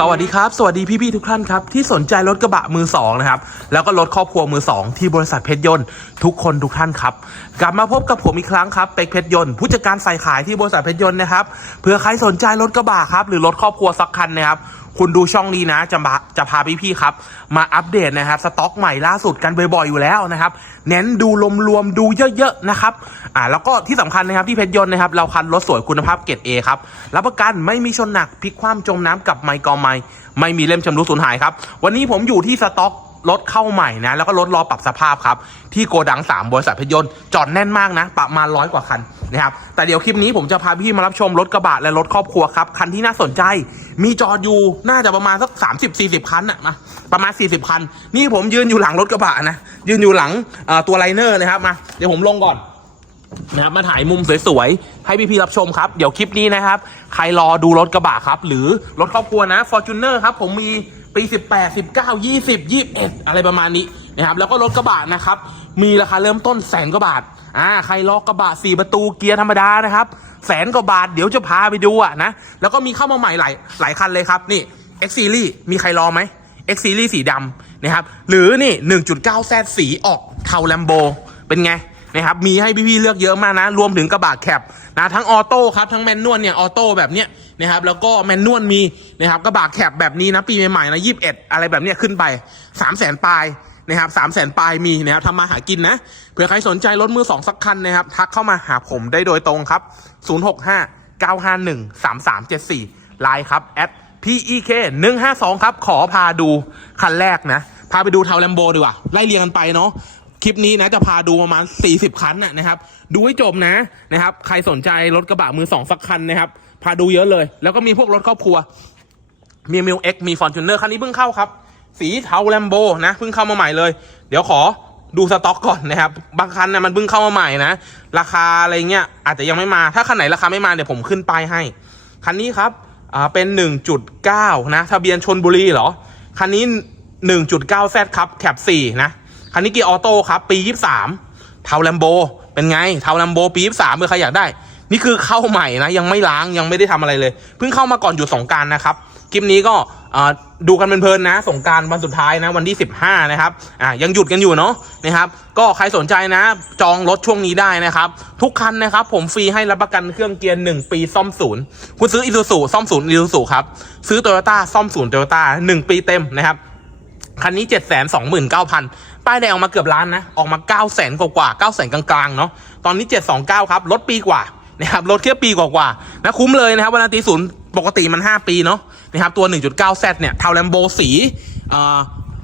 สวัสดีครับ สวัสดีพี่ๆทุกท่านครับ ที่สนใจรถกระบะมือสองนะครับ แล้วก็รถครอบครัวมือสองที่บริษัทเพชรยนต์ทุกคนทุกท่านครับ กลับมาพบกับผมอีกครั้งครับเป็กเพชรยนต์ผู้จัดการฝ่ายขายที่บริษัทเพชรยนต์นะครับเผื่อใครสนใจรถกระบะครับ หรือรถครอบครัวสักคันนะครับ คุณดูช่องนี้นะจะมาจะพาพี่พี่ครับ มาอัปเดตนะครับสต็อกใหม่ล่าสุดกันบ่อยๆอยู่แล้วนะครับ เน้นดูรวมๆดูเยอะๆนะครับอ่าแล้วก็ที่สำคัญนะครับที่เพชรยนต์นะครับเราคันรถสวยคุณภาพเกรดเอครับรับประกันไม่มีชนหนักพลิกคว่ำจมน้ำกับไมค์กอไมค์ไม่มีเล่มชำรุดสูญหายครับวันนี้ผมอยู่ที่สต็อก รถเข้าใหม่นะ แล้วก็รถรอปรับสภาพครับ ที่โกดัง 3 บริษัทพยนต์จอดแน่นมากนะ ประมาณร้อยกว่าคันนะครับ แต่เดี๋ยวคลิปนี้ผมจะพาพี่มารับชมรถกระบะและรถครอบครัวครับ คันที่น่าสนใจ มีจอดอยู่น่าจะประมาณสัก 30-40 คันอะมาประมาณ 40 คัน นี่ผมยืนอยู่หลังรถกระบะนะ ยืนอยู่หลังตัวไลเนอร์นะครับมาเดี๋ยวผมลงก่อนนะครับมาถ่ายมุมสวยๆ ให้พี่ๆรับชมครับ เดี๋ยวคลิปนี้นะครับ ใครรอดูรถกระบะครับ หรือรถครอบครัวนะ Fortuner ครับ ผมมี ปี18 19 20 21อะไรประมาณนี้นะครับแล้วก็รถกระบะนะครับ มีราคาเริ่มต้นแสนกว่าบาทอ่าใครรอกระบะ4ประตูเกียร์ธรรมดานะครับแสนกว่าบาทเดี๋ยวจะพาไปดูอะนะแล้วก็มีเข้ามาใหม่หลายหลายคันเลยครับนี่ X Series มีใครรอไหม X Series สีดำนะครับหรือนี่ 1.9 Z สีออกเทาแลมโบเป็นไง นะครับมีให้พี่ๆเลือกเยอะมากนะ รวมถึงกระบะแคปนะทั้งออโต้ครับทั้งแมนนวลเนี่ยออโต้แบบเนี้ยนะครับแล้วก็แมนนวลมีนะครับกระบะแคปแบบนี้นะปีใหม่ๆนะยี่สิบเอ็ดอะไรแบบเนี้ยขึ้นไปสามแสนปลายนะครับสามแสนปลายมีนะครับทำมาหากินนะเผื่อใครสนใจรถมือสองสักคันนะครับทักเข้ามาหาผมได้โดยตรงครับ 065 951 3374 ไลน์ครับ at PEK 152 ครับ ขอพาดูคันแรกนะ พาไปดูเทาแลมโบดีกว่า ไล่เรียงกันไปเนาะ คลิปนี้นะจะพาดูประมาณ 40 คันนะนะครับ ดูให้จบนะนะครับ ใครสนใจรถกระบะมือสองสักคันนะครับ พาดูเยอะเลย แล้วก็มีพวกรถครอบครัว มีมิวเอ็กมีฟอร์จูเนอร์คันนี้เพิ่งเข้าครับ สีเทาแลมโบนะเพิ่งเข้ามาใหม่เลย เดี๋ยวขอดูสต็อกก่อนนะครับ บางคันนะมันเพิ่งเข้ามาใหม่นะ ราคาอะไรเงี้ยอาจจะยังไม่มา ถ้าคันไหนราคาไม่มาเดี๋ยวผมขึ้นป้ายให้ คันนี้ครับอ่าเป็น 1.9 นะ ทะเบียนชนบุรีเหรอ คันนี้ 1.9 Z ครับแคป4นะ คันนี้เกียร์ออโต้ครับ ปี 23 เทาแลมโบ เป็นไง เทาแลมโบปี 23เมื่อใครอยากได้ นี่คือเข้าใหม่นะ ยังไม่ล้างยังไม่ได้ทำอะไรเลย เพิ่งเข้ามาก่อนหยุดสงการนะครับ คลิปนี้ก็ดูกันเพลินๆนะ สงการวันสุดท้ายนะ วันที่ 15 นะครับอ่ายังหยุดกันอยู่เนาะนะครับ ก็ใครสนใจนะ จองรถช่วงนี้ได้นะครับ ทุกคันนะครับ ผมฟรีให้รับประกันเครื่องเกียร์ 1 ปีซ่อมศูนย์คุณซื้ออีซูซูซ่อมศูนย์อีซูซูครับซื้อโตโยต้าซ่อมศูนย์โตโยต้าหนึ่งปีเต็มนะครับ คันนี้เจ็ดแสนสองหมื่นเก้าพันป้ายแดงออกมาเกือบล้านนะ ออกมาเก้าแสนกว่าเก้าแสนกลางๆเนาะ ตอนนี้เจ็ดสองเก้าครับลดปีกว่านะครับลดแค่ปีกว่าๆนะคุ้มเลยนะครับวันตีศูนย์ปกติมันห้าปีเนาะนะครับตัว 1.9 Z เนี่ยเทาแลมโบสีอ่า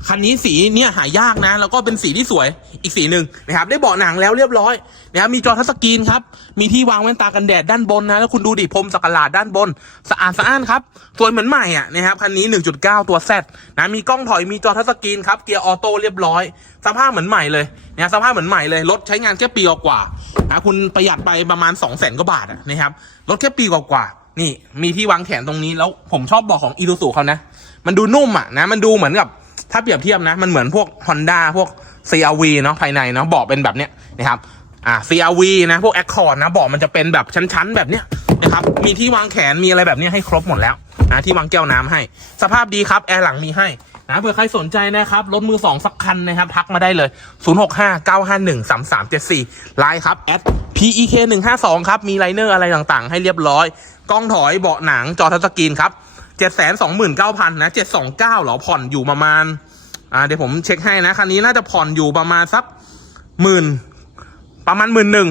คันนี้สีเนี่ยหายากนะ แล้วก็เป็นสีที่สวยอีกสีหนึ่งนะครับ ได้เบาะหนังแล้วเรียบร้อยนะครับมีจอทัชสกรีนครับ มีที่วางแว่นตากันแดดด้านบนนะ แล้วคุณดูดิพรมสักหลาดด้านบน สะอาดสะอ้านครับ สวยเหมือนใหม่อะนะครับ คันนี้ 1.9 ตัว Z นะ มีกล้องถอย มีจอทัชสกรีนครับ เกียร์ออโต้เรียบร้อย สภาพเหมือนใหม่เลยนะสภาพเหมือนใหม่เลย รถใช้งานแค่ปีกว่านะคุณประหยัดไปประมาณ 2 0 0 0 0 0กว่าบาทนะครับ รถแค่ปีกว่านี่ มีที่วางแขนตรงนี้แล้วผมชอบเบอกของอี u ู u เขานะ มันดูนุ่มอะนะ มันดูเหมือนกับ ถ้าเปรียบเทียบนะ มันเหมือนพวก Honda พวก CRV เนาะภายในเนาะเบาะเป็นแบบเนี้ยนะครับอ่า CRV นะพวก Accord นะเบาะมันจะเป็นแบบชั้นๆ แบบเนี้ยนะครับมีที่วางแขนมีอะไรแบบเนี้ยให้ครบหมดแล้วนะที่วางแก้วน้ำให้ สภาพดีครับแอร์หลังมีให้นะเผื่อใครสนใจนะครับรถมือสองสักคันนะครับทักมาได้เลย 0659513374ไลน์ครับ at pek 152 ครับมีไลเนอร์อะไรต่างๆ ให้เรียบร้อยกล้องถอยเบาะหนังจอทัชสกรีนครับ เจ็ดแสนสองหมื่นเก้าพันนะเจ็ดสองเก้าหรอผ่อนอยู่ประมาณ อ่าเดี๋ยวผมเช็คให้นะคันนี้น่าจะผ่อนอยู่ประมาณสักหมื่นประมาณหมื่นหนึ่ง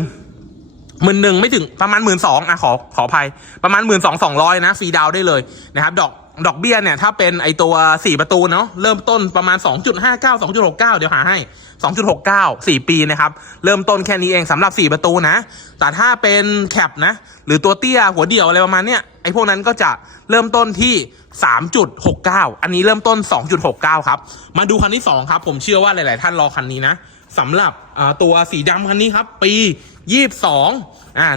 หมื่นหนึ่งไม่ถึงประมาณหมื่นสองอะขอขออภัยประมาณหมื่นสองสองร้อยนะฟรีดาวได้เลยนะครับ ดอกดอกเบี้ยเนี่ยถ้าเป็นไอตัวสี่ประตูเนาะเริ่มต้นประมาณสองจุดห้าเก้าสองจุดหกเก้าเดี๋ยวหาให้ 2.69 4 ปีนะครับ เริ่มต้นแค่นี้เองสำหรับ 4 ประตูนะ แต่ถ้าเป็นแคปนะ หรือตัวเตี้ยหัวเดี่ยวอะไรประมาณเนี้ย อ้พวกนั้นก็จะเริ่มต้นที่ 3.69 อันนี้เริ่มต้น 2.69 ครับ มาดูคันที่ 2 ครับ ผมเชื่อว่าหลาย ๆ ท่านรอคันนี้นะสำหรับตัวสีดำคันนี้ครับ ปี 22อ่า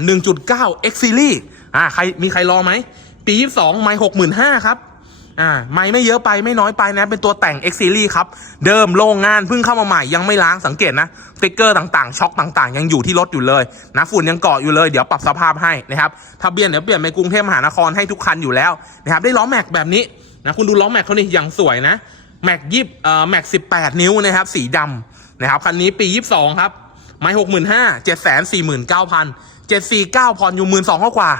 1.9 X Series อ่าใครมีใครรอไหม ปี 22 ไม่ 65,000 ครับ อ่าไม่ไม่เยอะไปไม่น้อยไปนะ เป็นตัวแต่ง X Series ครับ เดิมโรงงานเพิ่งเข้ามาใหม่ยังไม่ล้างสังเกตนะสติ๊กเกอร์ต่างๆ ช็อคต่างๆ ยังอยู่ที่รถอยู่เลยนะฝุ่นยังเกาะอยู่เลยเดี๋ยวปรับสภาพให้นะครับทะเบียนเดี๋ยวเปลี่ยนไปกรุงเทพมหานครให้ทุกคันอยู่แล้วนะครับได้ล้อแม็กแบบนี้นะคุณดูล้อแม็กเขานี่อย่างสวยนะแม็กยิบเอ่อแม็กสิบแปดนิ้วนะครับสีดำนะครับคันนี้ปียี่สิบสองครับไม่หกหมื่นห้าเจ็ดแสนสี่หมื่นเก้าพันเจ็ดสี่เก้าผ่อนอยู่หมื่นสองกว่า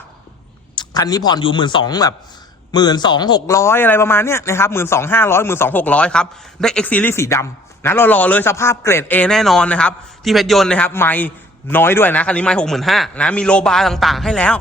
คันนี้ผ่อนอยู่หมื่นสองแบบ หมื่นสองหกร้อยอะไรประมาณเนี้ยนะครับหมื่นสองห้าร้อยหมื่นสองหกร้อยครับ ได้ X Series สีดำนะรอๆเลยสภาพเกรด A แน่นอนนะครับ ที่เพชรยนต์นะครับ ไม่น้อยด้วยนะ คันนี้ไม่หกหมื่นห้านะ มีโลบาร์ต่างๆ ให้แล้ว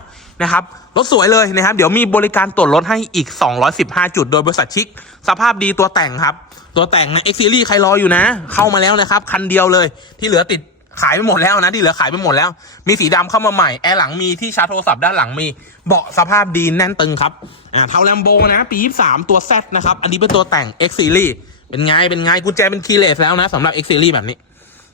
นะครับ รถสวยเลยนะครับ เดี๋ยวมีบริการตรวจรถให้อีก 215 จุด โดยบริษัทชิค สภาพดีตัวแต่งครับ ตัวแต่งนะ X Series ใครรออยู่นะ เข้ามาแล้วนะครับ คันเดียวเลย ที่เหลือติด ขายไปหมดแล้วนะที่เหลือขายไปหมดแล้ว มีสีดำเข้ามาใหม่แอร์หลังมีที่ชาร์จโทรศัพท์ด้านหลังมีเบาะสภาพดีแน่นตึงครับอ่าเทาแลมโบนะ ปี 23 ตัว Z นะครับ อันนี้เป็นตัวแต่ง X Series เป็นไงเป็นไงกุญแจเป็นคีย์เลสแล้วนะสำหรับ X Series แบบนี้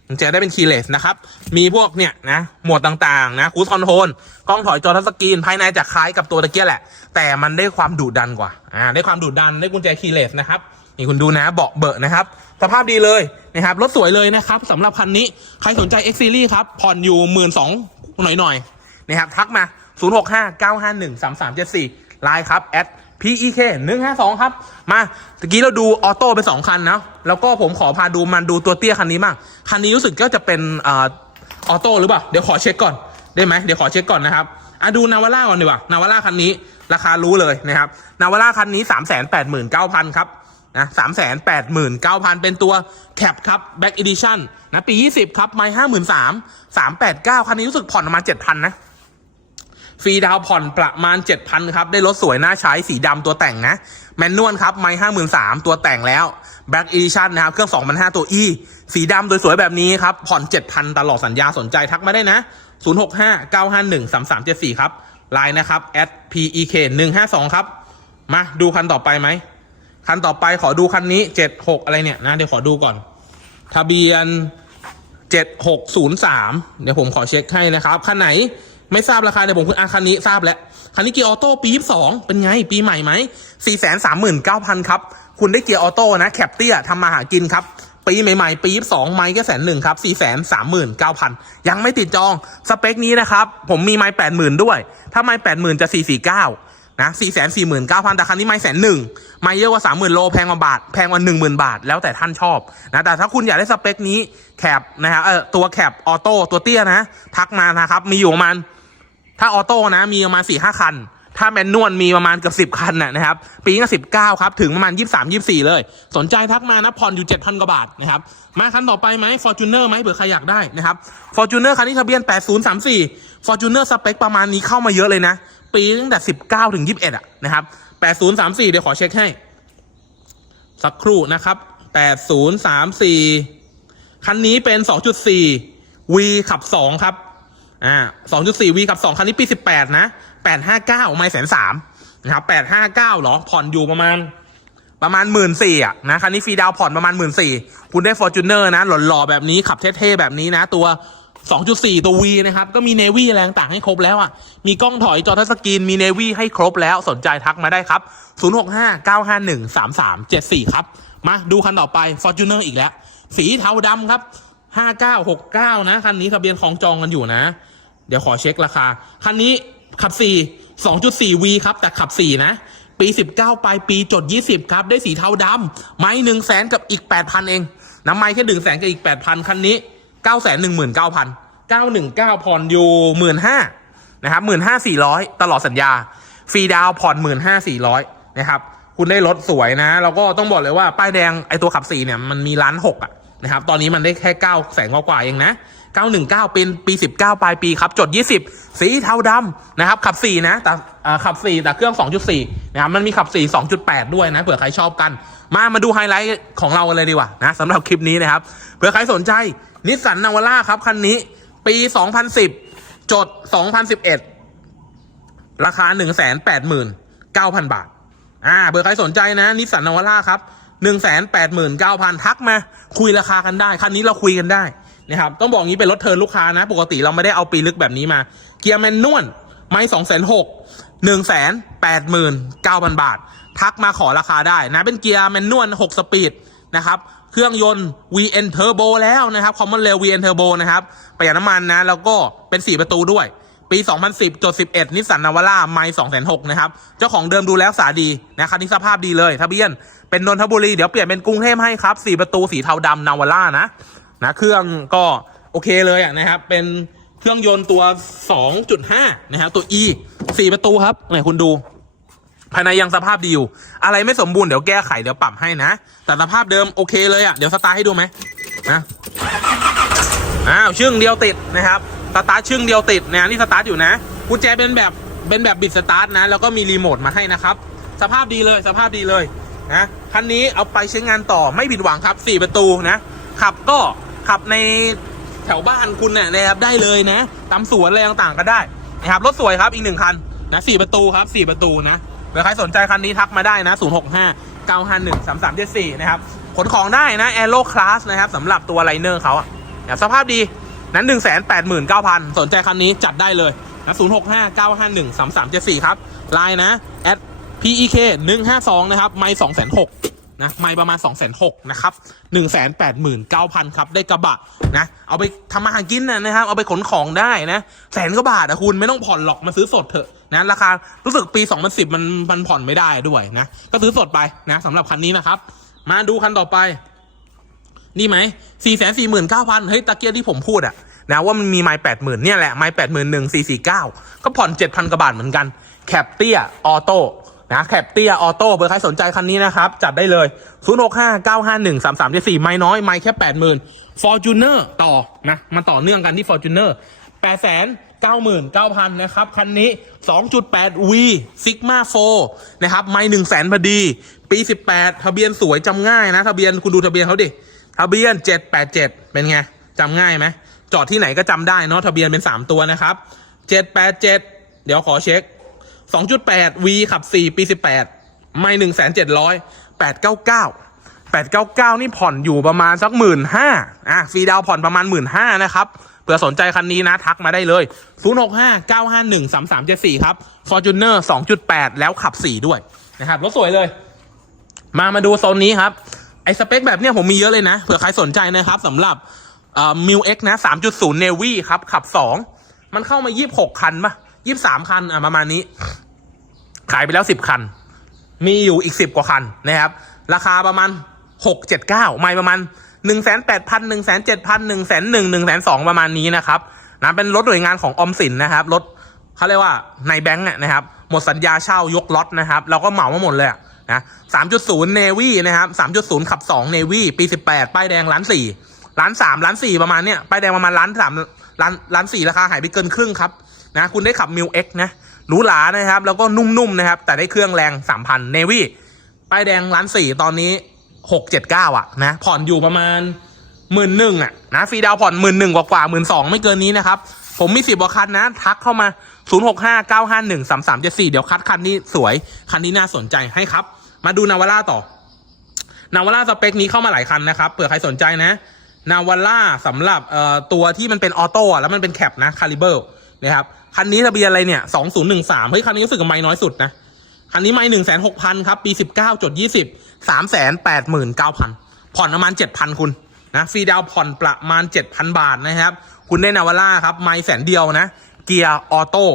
กุญแจได้เป็นคีย์เลสนะครับ มีพวกเนี่ยนะหมวดต่างๆนะคูสคอนโทรลกล้องถอยจอทัชสกรีนภายในจะคล้ายกับตัวตะเกียแหละ แต่มันได้ความดุดันกว่าอ่าได้ความดุดันได้กุญแจคีย์เลสนะครับ นี่คุณดูนะเบาะเบอะนะครับ สภาพดีเลยนะครับรถสวยเลยนะครับสำหรับคันนี้ใครสนใจ X Series ครับ ผ่อนอยู่หมื่นสองหน่อยๆนะครับทักมา 0 6 5 9 5 1 3 3 7 4 ไลน์ครับ at PEK 152 ครับ มาตะกี้เราดูออโต้ไปสองคันนะแล้วก็ผมขอพาดูมันดูตัวเตี้ยคันนี้บ้าง คันนี้รู้สึกก็จะเป็นออออโต้หรือเปล่า เดี๋ยวขอเช็คก่อนได้ไหมเดี๋ยวขอเช็คก่อนนะครับอะดูนาวาร่าก่อนดีกว่านาวาร่าคันนี้ ราคารู้เลยนะครับนาวาร่าคันนี้ 3 8 9 0 0 0 ครับ นะสามแสนแปดหมื่นเก้าพันเป็นตัวแคปครับแบ็กอีดิชั่นนะปียี่สิบครับไม่ห้าหมื่นสามสามแปดเก้าคันนี้รู้สึกผ่อนประมาณเจ็ดพันนะฟรีดาวผ่อนประมาณเจ็ดพันครับ ได้รถสวยน่าใช้สีดำตัวแต่งนะ แมนนวลครับ ไม่ห้าหมื่นสามตัวแต่งแล้วแบ็กอีดิชั่นนะครับ เครื่องสองพันห้าตัว E สีดำสวยๆแบบนี้ครับ ผ่อนเจ็ดพันตลอดสัญญาสนใจทักมาได้นะศูนย์หกห้าเก้าห้าหนึ่งสามสามเจ็ดสี่ครับไลน์นะครับ pek หนึ่งห้าสองครับ มาดูคันต่อไปไหม คันต่อไปขอดูคันนี้เจ็ดหกอะไรเนี่ยนะเดี๋ยวขอดูก่อน ทะเบียนเจ็ดหกศูนย์สามเดี๋ยวผมขอเช็คให้นะครับคันไหนไม่ทราบราคาเดี๋ยวผมคุณอาคันนี้ทราบแล้วคันนี้เกียร์ออโต้ปีสองเป็นไง ปีใหม่ไหมสี่แสนสามหมื่นเก้าพันครับ คุณได้เกียร์ออโต้นะแคปเตี้ยทำมาหากินครับ ปีใหม่ๆ ปีสองไม้ก็แสนหนึ่งครับสี่แสนสามหมื่นเก้าพันยังไม่ติดจองสเปคนี้นะครับ ผมมีไม้แปดหมื่นด้วย ถ้าไม้แปดหมื่นจะสี่สี่เก้านะสี่แสนสี่หมื่นเก้าพันแต่คันนี้ไม่แสนหนึ่ง ไม่เยอะกว่าสามหมื่นโลแพงกว่าบาทแพงกว่าหนึ่งหมื่นบาท แล้วแต่ท่านชอบนะแต่ถ้าคุณอยากได้สเปคนี้แคปนะฮะเออตัวแคปออโต้ตัวเตี้ยนะ ทักมานะครับ มีอยู่ประมาณถ้าออโต้นะ มีประมาณสี่ห้าคัน ถ้าแมนนวลมีประมาณเกือบสิบคันนะนะครับ ปีนี้ก็สิบเก้าครับ ถึงประมาณยี่สามยี่สี่เลย สนใจทักมานะผ่อนอยู่เจ็ดพันกว่าบาทนะครับ มาคันต่อไปไหมฟอร์จูเนอร์ไหมเผื่อใครอยากได้นะครับฟอร์จูเนอร์คันนี้ทะเบียนแปดศูนย์สามสี่ฟอร์จูเนอร์สเปคประมาณนี้เข้ามาเยอะเลยนะ ปีตั้งแต่สิบเก้าถึงยี่สิบเอ็ดอะนะครับ แปดศูนย์สามสี่เดี๋ยวขอเช็คให้ สักครู่นะครับแปดศูนย์สามสี่คันนี้เป็นสองจุดสี่ V ขับสองครับ อ่าสองจุดสี่วีกับสองคันนี้ปีสิบแปดนะแปดห้าเก้าไม่แสนสามนะครับแปดห้าเก้าหรอ ผ่อนอยู่ประมาณประมาณหมื่นสี่อะนะคันนี้ฟรีดาวผ่อนประมาณหมื่นสี่คุณได้ฟอร์จูเนอร์นะ หล่อๆแบบนี้ขับเท่ๆแบบนี้นะ ตัว 2.4 ตัว V นะครับ ก็มีเนวี่อะไรต่างให้ครบแล้วอะ มีกล้องถอยจอทัชสกรีน มีเนวี่ให้ครบแล้วสนใจทักมาได้ครับ 0659513374 ครับ มาดูคันต่อไป Fortuner อีกแล้ว สีเทาดำครับ 5969 นะ คันนี้ทะเบียนของจองกันอยู่นะ เดี๋ยวขอเช็คราคา คันนี้ขับ 4 2.4 V ครับ แต่ขับ 4 นะ ปี 19 ปลายปีจด 20 ครับ ได้สีเทาดำไม้1 0 0 0 0แสนกับอีก 8,000 เอง น้ำไม้แค่1 0 0 0 0แสนกับอีก 8,000 คันนี้ 9 1 9 0 0 0 919ผ่อนอยู่15,000นะครับ15,400ตลอดสัญญา ฟรีดาวน์ผ่อน15,400นะครับ คุณได้รถสวยนะ แล้วก็ต้องบอกเลยว่าป้ายแดงไอตัวขับ4เนี่ยมันมีล้านหกอะนะครับ ตอนนี้มันได้แค่9แสนกว่าเองนะ919เป็นปี19ปลายปีครับ จด20สีเทาดำนะครับ ขับ4นะ แต่ขับ4แต่เครื่อง2.4นะครับ มันมีขับ4 2.8ด้วยนะ เผื่อใครชอบกัน มา มาดูไฮไลท์ของเรากันเลยดีกว่านะสำหรับคลิปนี้นะครับ เผื่อใครสนใจ นิสสันนาวาร่าครับ คันนี้ ปี 2010 จด 2011 ราคา 189,000 บาท อ่าเบอร์ใครสนใจนะนิสสันนาวาร่าครับหนึ่งแสนแปดหมื่นเก้าพันทักมา คุยราคากันได้ คันนี้เราคุยกันได้นะครับต้องบอกงี้เป็นรถเทิร์นลูกค้านะ ปกติเราไม่ได้เอาปีลึกแบบนี้มา เกียร์แมนนวลไม่สองแสนหกหนึ่งแสนแปดหมื่นเก้าพันบาท ทักมาขอราคาได้นะ เป็นเกียร์แมนนวลหกสปีดนะครับ เครื่องยนต์ VN Turbo แล้วนะครับ Common Rail VN Turbo นะครับ ประหยัดน้ำมันนะ แล้วก็เป็น 4 ประตูด้วย ปี 2010จด11นิสสันนาวาร่าไม่206นะครับ เจ้าของเดิมดูแล้วสาดีนะคันนี้สภาพดีเลยทะเบียน เป็นนนทบุรี เดี๋ยวเปลี่ยนเป็นกรุงเทพให้ครับ 4 ประตูสีเทาดำนาวาร่านะนะ เครื่องก็โอเคเลยะนะครับ เป็นเครื่องยนต์ตัว 2.5 นะครับตัว E 4 ประตูครับไหนคุณดู ภายในยังสภาพดีอยู่อะไรไม่สมบูรณ์เดี๋ยวแก้ไขเดี๋ยวปรับให้นะ แต่สภาพเดิมโอเคเลยอะ่ะเดี๋ยวสตาร์ทให้ดูไหมนะอ้าวชึ่งเดียวติดนะครับสตาร์ทชึ่งเดียวติดนะนี่สตาร์ทอยู่นะกุญแจเป็นแบบเป็นแบบบิดสตาร์ทนะ แล้วก็มีรีโมทมาให้นะครับ สภาพดีเลยสภาพดีเลยนะคันนี้เอาไปใช้งานต่อไม่ผิดหวังครับ 4 ประตูนะขับก็ขับในแถวบ้านคุณเนี่ยนะครับได้เลยนะตามสวนอะไรต่างๆก็ได้นะครับรถสวยครับอีกหนึ่งคันนะสี่ประตูครับสี่ประตูนะ ผื่อใครสนใจคันนี้ทักมาได้นะ 0 6 5 9 5 1 3 3 7 4 นะครับ ขนของได้นะ Aero Class นะครับสำหรับตัวไลเนอร์เขาอะนะสภาพดีนั้น1 8 9 0 0 0 สนใจคันนี้จัดได้เลยนะ0 6 5 9 5 1 3 3 7 4 ครับไลน์นะ at pek 152 นะครับ ไม่2 6 0 0 นะไม่ประมาณ2 6 0 0 0นนะครับ1 8 9 0 0 0ครับ ได้กระบะนะเอาไปทำมาหากินนะนะครับ เอาไปขนของได้นะแสนกว่าบาทอะคุณไม่ต้องผ่อนหรอกมาซื้อสดเถอะนะราคารู้สึกปี 2010 มันมันผ่อนไม่ได้ด้วยนะก็ซื้อสดไปนะสำหรับคันนี้นะครับ มาดูคันต่อไป นี่ไหมสี่แสนสี่หมื่นเก้าพันเฮ้ยตะเกียที่ผมพูดอะนะว่ามันมีไม้แปดหมื่นเนี่ยแหละไม้แปดหมื่นหนึ่งสี่สี่เก้าก็ผ่อนเจ็ดพันกว่าบาทเหมือนกันแคปเตียออโต้ นะแคปเตียออโต้เบอร์ใครสนใจคันนี้นะครับ จัดได้เลยศูนย์หกห้าเก้าห้าหนึ่งสามสามเจ็ดสี่ไม้น้อย ไม้แค่แปดหมื่นฟอร์จูเนอร์ต่อนะ มาต่อเนื่องกันที่ฟอร์จูเนอร์แปดแสนเก้าหมื่นเก้าพันนะครับ คันนี้สองจุดแปดวีซิกมาโฟนะครับ ไม้หนึ่งแสนพอดี ปีสิบแปดทะเบียนสวยจำง่ายนะ ทะเบียนคุณดูทะเบียนเขาดิ ทะเบียน 787 เป็นไงจำง่ายไหมจอดที่ไหนก็จำได้เนาะทะเบียนเป็น 3 ตัวนะครับ 787 เดี๋ยวขอเช็ค 2.8 V ขับ 4 ปี 18 ไม่ 1 7 0 0 899 899 นี่ผ่อนอยู่ประมาณสักหมื่นห้าอะฟรีดาวผ่อนประมาณหมื่นห้านะครับเผื่อสนใจคันนี้นะทักมาได้เลย 065 951 3374 ครับ Fortuner 2.8 แล้วขับ 4 ด้วยนะครับรถสวยเลย มามาดูโซนนี้ครับ ไอสเปคแบบเนี้ยผมมีเยอะเลยนะ เผื่อใครสนใจนะครับสำหรับมิวเอ็กนะสามจุดศูนย์เนวี่ครับ ขับสองมันเข้ามายี่บหกคันปะ ยี่สามคันอะประมาณนี้ ขายไปแล้วสิบคัน มีอยู่อีกสิบกว่าคันนะครับ ราคาประมาณหกเจ็ดเก้าไม่ประมาณหนึ่งแสนแปดพันหนึ่งแสนเจ็ดพันหนึ่งแสนหนึ่งหนึ่งแสนสองประมาณนี้นะครับนะเป็นรถหน่วยงานของออมสินนะครับรถเขาเรียกว่าในแบงก์นะครับ หมดสัญญาเช่ายกล็อตนะครับ เราก็เหมามาหมดเลยนะสามจุดศูนย์เนวี่นะครับสามจุดศูนย์ขับสองเนวี่ปีสิบแปดป้ายแดงล้านสี่ล้านสามล้านสี่ประมาณเนี้ยป้ายแดงประมาณล้านสามล้านล้านสี่ราคาหายไปเกินครึ่งครับ นะคุณได้ขับมิวเอ็กนะหรูหรานะครับ แล้วก็นุ่มๆนะครับ แต่ได้เครื่องแรงสามพันเนวี่ป้ายแดงล้านสี่ตอนนี้หกเจ็ดเก้าอะนะ ผ่อนอยู่ประมาณหมื่นหนึ่งอะนะฟรีดาวผ่อนหมื่นหนึ่งกว่าๆหมื่นสองไม่เกินนี้นะครับ ผมมีสิบกว่าคันนะ ทักเข้ามา 0 6 5 9 5 1 3 3 7 4 เดี๋ยวคัดคันนี้สวย คันนี้น่าสนใจให้ครับ มาดูนาวาร่าต่อนาวาร่าสเปคนี้เข้ามาหลายคันนะครับเผื่อใครสนใจนะนาวาร่าสำหรับเอ่อตัวที่มันเป็นออโต้แล้วมันเป็นแคปนะคาลิเบอร์นะครับ คันนี้ทะเบียนอะไรเนี่ย2013เฮ้ยคันนี้รู้สึกกับไม่น้อยสุดนะ คันนี้ไม่หนึ่งแสนหกพันครับ ปี19จด20 3แสนแปดหมื่นเก้าพันผ่อนประมาณ7,000คุณนะฟรีดาวน์ผ่อนประมาณ7,000บาทนะครับ คุณได้นาวาร่าครับ ไม่แสนเดียวนะ เกียร์ออโต้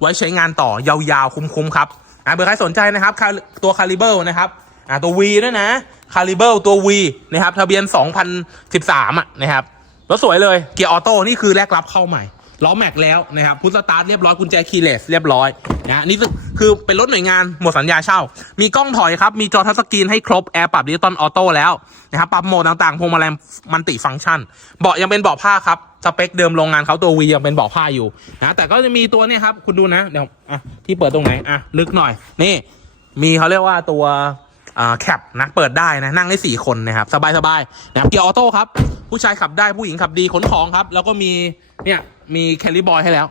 ไว้ใช้งานต่อยาวๆ คุ้มๆครับอะเบอร์ใครสนใจนะครับ ตัวคาลิเบอร์นะครับอะตัว V ด้วยนะคาลิเบอร์ตัว V นะครับทะเบียน 2013อะนะครับรถสวยเลยเกียร์ออโต้นี่คือแรกรับเข้าใหม่ ล้อแม็กแล้วนะครับพุทสตาร์ทเรียบร้อยกุญแจคีย์เลสเรียบร้อยนะนี่คือเป็นรถหน่วยงานหมดสัญญาเช่า มีกล้องถอยครับ มีจอทัชสกรีนให้ครบ แอร์ปรับดิจิตอลออโต้แล้วนะครับ ปรับโหมดต่างๆพวงมาลัยมันติฟังก์ชัน เบาะยังเป็นเบาะผ้าครับ สเปคเดิมโรงงานเขาตัววียังเป็นเบาะผ้าอยู่นะแต่ก็จะมีตัวนี่ยครับ คุณดูนะเดี๋ยวอะที่เปิดตรงไหนอะลึกหน่อย นี่ มีเขาเรียกว่าตัว แคปนะเปิดได้นะนั่งได้สี่คนนะครับสบายๆนะครับเกียร์ออโต้ครับผู้ชายขับได้ผู้หญิงขับดีขนของครับ แล้วก็มีเนี่ยมีแคลรี่บอยให้แล้ว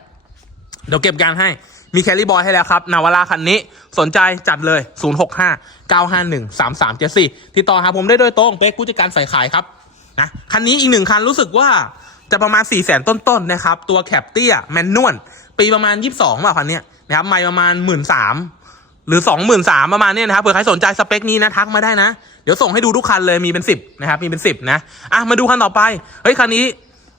เดี๋ยวเก็บการให้มีแคลรี่บอยให้แล้วครับ นาวาราคันนี้สนใจจัดเลย 0 6 5 9 5 1 3 3 7 4 ติดต่อหาผมได้โดยตรง เป๊กผู้จัดการฝ่ายขายครับนะคันนี้อีกหนึ่งคันรู้สึกว่าจะประมาณ 4 0 0 0 0 0ต้นๆนะครับ ตัวแคปเตี้ย แมนนวล ปีประมาณ 22ป่ะคันเนี้ยนะครับไม่ประมาณ 1 3ื่น หรือ 23,000ประมาณเนี้ยนะครับเผื่อใครสนใจสเปคนี้นะทักมาได้นะ เดี๋ยวส่งให้ดูทุกคันเลยมีเป็น 10 นะครับ มีเป็น 10 นะอะมาดูคันต่อไป เฮ้ย คันนี้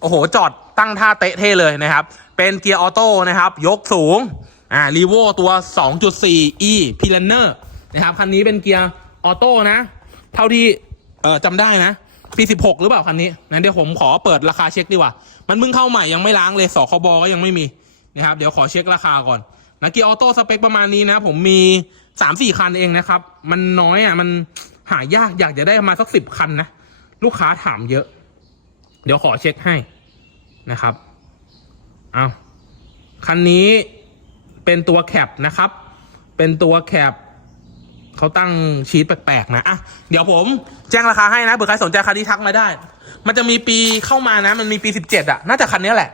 โอ้โห จอดตั้งท่าเตะเท่เลยนะครับ เป็นเกียร์ออโต้นะครับ ยกสูงอ่ารีโวตัว 2.4 e p l a n n e r นะครับ คันนี้เป็นเกียร์ออโต้นะ เท่าที่เออจำได้นะปี 16 หรือเปล่าคันนี้นั้นเดี๋ยวผมขอเปิดราคาเช็คดีกว่า มันเพิ่งเข้าใหม่ยังไม่ล้างเลยสคบก็ยังไม่มีนะครับเดี๋ยวขอเช็คราคาก่อน นะเกียร์ออโต้สเปคประมาณนี้นะ ผมมี3-4คันเองนะครับ มันน้อยอะ มันหายากอยากจะได้มาสักสิบคันนะ ลูกค้าถามเยอะ เดี๋ยวขอเช็คให้นะครับ เอาคันนี้เป็นตัวแคปนะครับ เป็นตัวแคปเขาตั้งชีตแปลกๆนะอะเดี๋ยวผมแจ้งราคาให้นะเผื่อใครสนใจคันนี้ทักมาได้ มันจะมีปีเข้ามานะ มันมีปี17อะ น่าจะคันนี้แหละ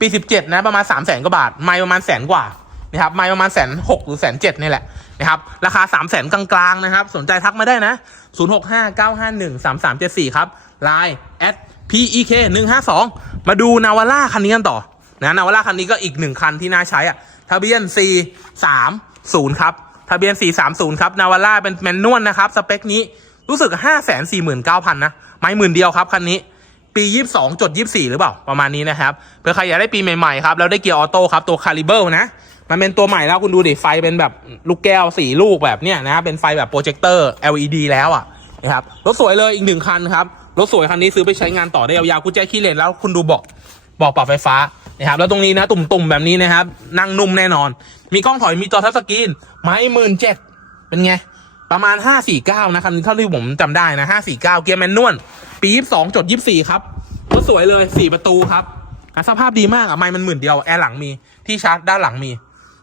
ปี17นะ ประมาณ3 0 0แสนกว่าบาท ไม่ประมาณแสนกว่า นะครับไม่ประมาณแสนหกหรือแสนเจ็ดนี่แหละนะครับราคา3 0 0แสนกลางๆนะครับ สนใจทักมาได้นะ0 6 5 9 5 1 3 3 7 4ครับ Line at pek 1 5 2 มาดูนาวาร่าคันนี้กันต่อนะนาวาร่าคันนี้ก็อีกหนึ่งคันที่น่าใช้อะทะเบียน C 3 0ครับทะเบียน 430ครับนาวาร่าเป็นแมนนวลนะครับสเปคนี้รู้สึก 5 4 9 0 0 0 นะไม่หมื่นเดียวครับคันนี้ ปี 22 จด 24 หรือเปล่า ประมาณนี้นะครับเพื่อใครอยากได้ปีใหม่ ๆ ครับ แล้วได้เกียร์ออโต้ครับ ตัวคาลิเบ r นะ มันเป็นตัวใหม่แล้วคุณดูดิไฟเป็นแบบลูกแก้วสี่ลูกแบบเนี้ยนะเป็นไฟแบบโปรเจคเตอร์ LED แล้วอะนะครับรถสวยเลยอีกหนึ่งคันครับรถสวยคันนี้ซื้อไปใช้งานต่อได้ยาวๆกุญแจคีย์เลนแล้วคุณดูเบอกเบอกปรับไฟฟ้านะครับแล้วตรงนี้นะตุ่มๆแบบนี้นะครับนั่งนุ่มแน่นอน มีกล้องถอยมีจอทัชสกรีนไม้หมื่นเจ็ดเป็นไงประมาณ 549 นะคันนี้เท่าที่ผมจำได้นะ 549 เกียร์แมนนวลปี 22 จด 24 ครับรถสวยเลย 4 ประตูครับอะสภาพดีมากอะไม่มันหมื่นเดียว แอร์หลังมีที่ชาร์จด้านหลังมี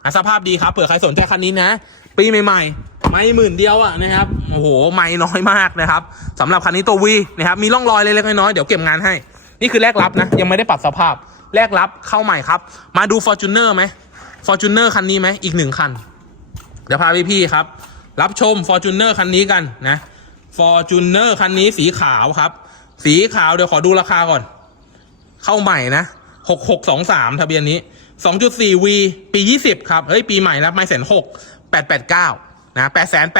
อะสภาพดีครับเผื่อใครสนใจคันนี้นะ ปีใหม่ๆ ไม่หมื่นเดียวอะนะครับโอ้โหไม่น้อยมากนะครับสำหรับคันนี้ตัววีนะครับมีร่องรอยเล็กๆน้อยๆเดี๋ยวเก็บงานให้ นี่คือแลกรับนะ ยังไม่ได้ปรับสภาพแลกรับเข้าใหม่ครับ มาดู Fortuner ไหม Fortuner คันนี้ไหมอีกหนึ่งคัน เดี๋ยวพาพี่ๆครับ รับชม Fortuner คันนี้กันนะ Fortuner คันนี้สีขาวครับ สีขาวเดี๋ยวขอดูราคาก่อน เข้าใหม่นะ6623ทะเบียนนี้ 2.4V ปี 20 ครับ เฮ้ย ปีใหม่แล้วไม่แสนหก889นะ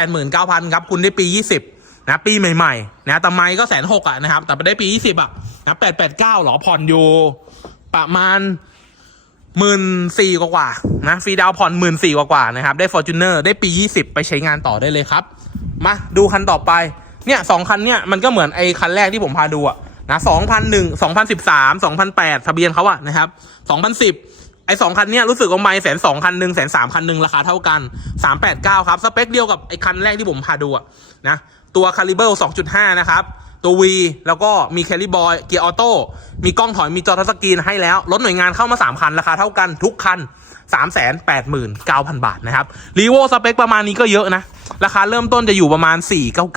889,000ครับ คุณได้ปี 20 นะ ปีใหม่ๆ นะแต่ไม่ก็แสนหกอะนะครับ แต่ไปได้ปี 20 อะ นะ889หรอ ผ่อนอยู่ ประมาณหมื่นสี่กว่าๆนะ ฟรีดาวผ่อนหมื่นสี่กว่าๆนะครับ ได้ f o r t u n e r ได้ปี 20 ไปใช้งานต่อได้เลยครับ มาดูคันต่อไป เนี่ยสองคันเนี่ยมันก็เหมือนไอ้คันแรกที่ผมพาดูอะนะสองพันหนึ่งสองพันสิบสามสองพันแปดทะเบียนเขาอะนะครับสองพันสิบ ไอ้สองคันเนี่ยรู้สึกว่าไม่แสนสองคันหนึ่งแสนสามคันหนึ่งราคาเท่ากันสามแปดเก้าครับ สเปคเดียวกับไอ้คันแรกที่ผมพาดูอะนะตัวคาลิเบอร์สองจุดห้านะครับ ตัว V แล้วก็มีแคลิบอยเกียร์ออโต้มีกล้องถอยมีจอทัชสกรีนให้แล้วรถหน่วยงานเข้ามา3คัน ราคาเท่ากันทุกคัน3 8 9 0 0 0บาทนะครับรีโวสเปคประมาณนี้ก็เยอะนะ ราคาเริ่มต้นจะอยู่ประมาณ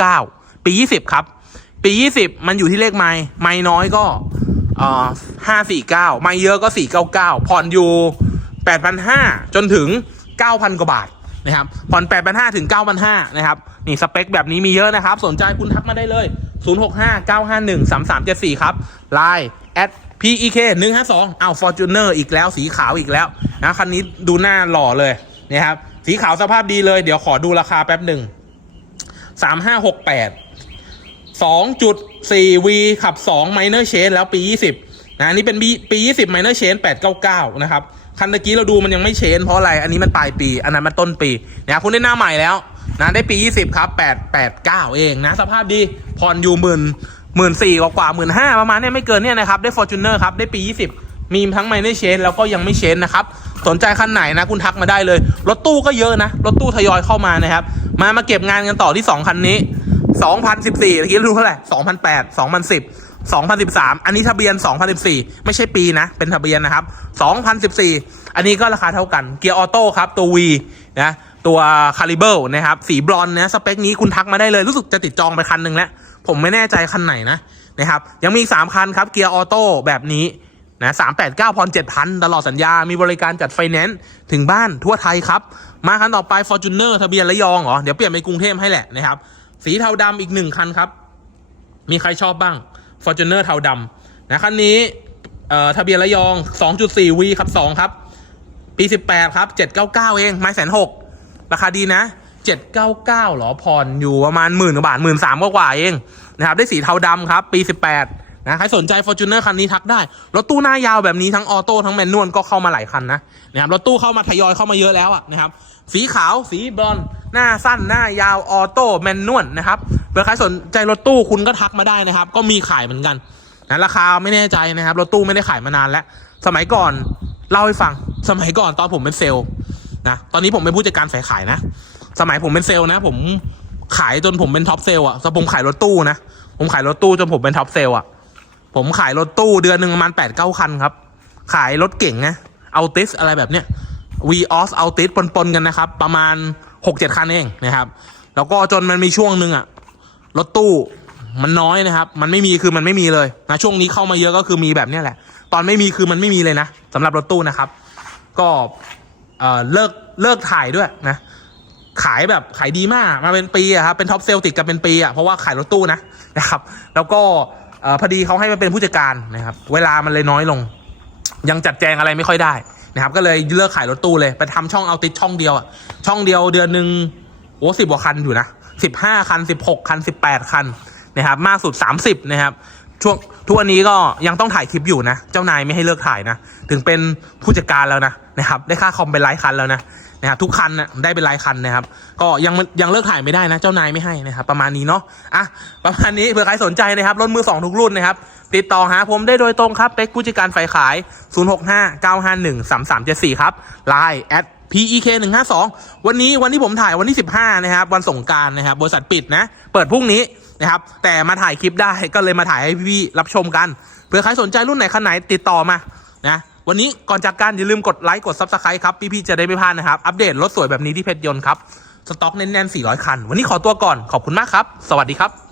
499ปี20ครับ ปี20มันอยู่ที่เลขไม้ไม้น้อยก็ อ่อห้าสี่เก้าไม่เยอะก็สี่เก้าเก้าผ่อนอยู่แปดพันห้าจนถึงเก้าพันกว่าบาทนะครับผ่อนแปดพันห้าถึงเก้าพันห้านะครับนี่สเปคแบบนี้มีเยอะนะครับ สนใจคุณทักมาได้เลยศูนย์หกห้าเก้าห้าหนึ่งสามสามเจ็ดสี่ครับไลน์แอด PEK 152อ้าฟอร์จูเนอร์อีกแล้วสีขาวอีกแล้วนะคันนี้ดูหน้าหล่อเลยนะครับสีขาวสภาพดีเลย เดี๋ยวขอดูราคาแป๊บหนึ่งสามห้าหกแปด 2.4V ขับ 2 minor change แล้วปี 20 นะอันนี้เป็นปี 20 minor change 899 นะครับ คันตะกี้เราดูมันยังไม่เชนเพราะอะไร อันนี้มันปลายปี อันนั้นมันต้นปีนะคุณได้หน้าใหม่แล้วนะได้ปี 20 ครับ 889 เองนะ สภาพดีผ่อนอยู่หมื่นหมื่นสี่กว่ากว่าหมื่นห้าประมาณนี้ไม่เกินเนี่ยนะครับ ได้ Fortuner ครับ ได้ปี 20 มีทั้ง minor change แล้วก็ยังไม่เชนนะครับ สนใจคันไหนนะ คุณทักมาได้เลย รถตู้ก็เยอะนะ รถตู้ทยอยเข้ามานะครับ มามาเก็บงานกันต่อที่ 2 คันนี้ 2014เมื่อกี้รู้เท่าไหร่2008 2010 2013 อันนี้ทะเบียน 2014 ไม่ใช่ปีนะ เป็นทะเบียนนะครับ 2014 อันนี้ก็ราคาเท่ากัน เกียร์ออโต้ครับ ตัว V นะ ตัวคาลิเบ r นะครับ สีบรอนซ์นะ สเปคนี้คุณทักมาได้เลย รู้สึกจะติดจองไปคันหนึ่งแล้ว ผมไม่แน่ใจคันไหนนะ นะครับ ยังมีอีก3คันครับ เกียร์ออโต้แบบนี้นะ389พร7,000ตลอดสัญญา มีบริการจัดไฟแนนซ์ถึงบ้านทั่วไทยครับ มาคันต่อไป Fortuner ทะเบียนระยองเหรอ เดี๋ยวเปลี่ยนไปกรุงเทพให้แหละนะครับ สีเทาดำอีกหนึ่งคันครับ มีใครชอบบ้าง Fortuner เทาดำนะคันนี้เอ่อทะเบียนระยอง 2.4V ครับ 2 ครับ ปี 18 ครับ 799 เองไม้แสนหกราคาดีนะ 799หรอผ่อนอยู่ประมาณหมื่นกว่าบาทหมื่นสามกว่าเองนะครับ ได้สีเทาดำครับ ปี 18 นะ ใครสนใจ Fortuner คันนี้ทักได้ รถตู้หน้ายาวแบบนี้ทั้งออโต้ทั้งแมนนวลก็เข้ามาหลายคันนะนะครับ รถตู้เข้ามาทยอยเข้ามาเยอะแล้วอะนะครับ สีขาวสีบรอนหน้าสั้นหน้ายาวออโต้แมนนวลนะครับเผื่อใครสนใจรถตู้คุณก็ทักมาได้นะครับ ก็มีขายเหมือนกันนะราคาไม่แน่ใจนะครับรถตู้ไม่ได้ขายมานานแล้ว สมัยก่อนเล่าให้ฟังสมัยก่อนตอนผมเป็นเซลล์นะตอนนี้ผมเป็นผู้จัดการฝ่ายขายนะ สมัยผมเป็นเซลล์นะ ผมขายจนผมเป็นท็อปเซลล์อะแต่ผมขายรถตู้นะผมขายรถตู้จนผมเป็นท็อปเซลล์อะผมขายรถตู้เดือนหนึ่งประมาณแปดเก้าคันครับ ขายรถเก่งนะเอาติสอะไรแบบเนี้ย วีออสเอาติสปนๆกันนะครับ ประมาณหกเจ็ดคันเองนะครับ แล้วก็จนมันมีช่วงหนึ่งอะรถตู้มันน้อยนะครับ มันไม่มีคือมันไม่มีเลยนะช่วงนี้เข้ามาเยอะก็คือมีแบบนี้แหละ ตอนไม่มีคือมันไม่มีเลยนะสำหรับรถตู้นะครับ ก็เอ่อเลิกเลิกถ่ายด้วยนะ ขายแบบขายดีมากมาเป็นปีอะครับเป็นท็อปเซลติดกันเป็นปีอะเพราะว่าขายรถตู้นะนะครับ แล้วก็เอ่อพอดีเขาให้มาเป็นผู้จัดการนะครับ เวลามันเลยน้อยลง ยังจัดแจงอะไรไม่ค่อยได้ นะครับก็เลยเลิกขายรถตู้เลยไปทำช่องเอาติดช่องเดียวอะช่องเดียวเดือนหนึ่งโอ้สิบกว่าคันอยู่นะสิบห้าคันสิบหกคันสิบแปดคันนะครับมากสุดสามสิบนะครับช่วงทุกวันนี้ก็ยังต้องถ่ายคลิปอยู่นะ เจ้านายไม่ให้เลิกถ่ายนะ ถึงเป็นผู้จัดการแล้วนะนะครับได้ค่าคอมเป็นรายคันแล้วนะนะครับทุกคันนะได้เป็นรายคันนะครับ ก็ยังยังเลิกถ่ายไม่ได้นะ เจ้านายไม่ให้นะครับประมาณนี้เนาะอะประมาณนี้เผื่อใครสนใจนะครับรถมือสองทุกรุ่นนะครับ ติดต่อหาผมได้โดยตรงครับ เป็กผู้จัดการฝ่ายขาย 0659513374 ครับ Line PEK 152วันนี้วันที่ผมถ่ายวันที่ 15 นะครับ วันสงการนะครับ บริษัทปิดนะ เปิดพรุ่งนี้นะครับ แต่มาถ่ายคลิปได้ก็เลยมาถ่ายให้พี่ๆรับชมกันเผื่อใครสนใจรุ่นไหนคันไหนติดต่อมานะวันนี้ก่อนจากกันอย่าลืมกดไลค์กด Subscribe ครับ พี่ๆจะได้ไม่พลาดนะครับ อัปเดตรถสวยแบบนี้ที่เพชรยนต์ครับ สต็อกแน่นๆ 400 คัน วันนี้ขอตัวก่อนขอบคุณมากครับ สวัสดีครับ